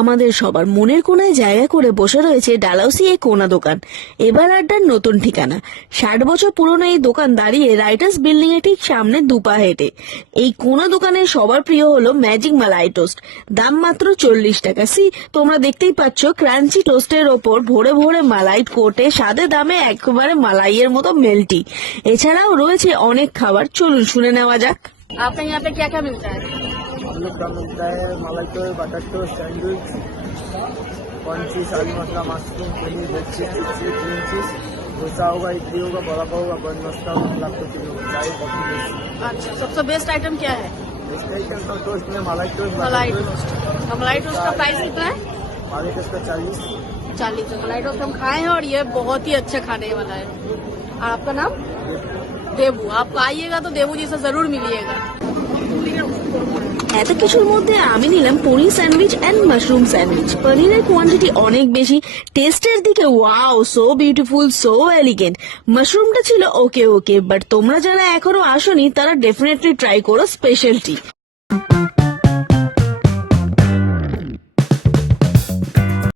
আমাদের সবার মনের কোনায় জায়গা করে বসে রয়েছে ডালহাউসি এই কোনা দোকান। এবার আড্ডার নতুন ঠিকানা। 60 বছর পুরনো এই দোকান দাঁড়িয়ে রাইটার্স বিল্ডিং এর ঠিক সামনে দুপা হেঁটে। এই কোনা দোকানের সবার প্রিয় হলো ম্যাজিক মালাই টোস্ট। দাম মাত্র 40 টাকা। তোমরা দেখতেই পাচ্ছ ক্রাঞ্চি টোস্টের ওপর ভরে ভরে মালাই কোটে সাদে দামে একেবারে মালাইয়ের মতো মেল্টি। এছাড়াও রয়েছে অনেক খাবার, চলুন শুনে নেওয়া যাক। आपके यहाँ पे क्या क्या मिलता है? हम लोग का मिलता है मलाई टोस्ट, बटर टोस्ट, सैंडविच, कौन चीज, आलू मसला, मशरूम, पनीर, वेज चीज, चिप्स, क्रीम चीज, डोसा होगा, इडली होगा, बड़ा पाव होगा, बन मस्ता होगा, लापटोपी होगा, चाय कॉफी मिल्क। अच्छा, सबसे बेस्ट आइटम क्या है? इसका आइटम तो टोस्ट में मलाई टोस्ट, मलाई टोस्ट। और मलाई टोस्ट का प्राइस कितना है? मलाई टोस्ट का 40। 40। मलाई टोस्ट हम खाए हैं और ये बहुत ही अच्छा खाने वाला है। और आपका नाम? देबू। आप आइएगा तो देबू जी से जरूर मिलिएगा। এত কিছুর মধ্যে আমি নিলাম paneer sandwich and mushroom sandwich. পনিরের কোয়ান্টিটি অনেক বেশি, টেস্টের দিকে wow, so beautiful, so elegant. মাশরুমটা ছিল ওকে ওকে, বাট তোমরা যারা এখনো আসোনি তারা ডেফিনেটলি ট্রাই করো স্পেশালটি।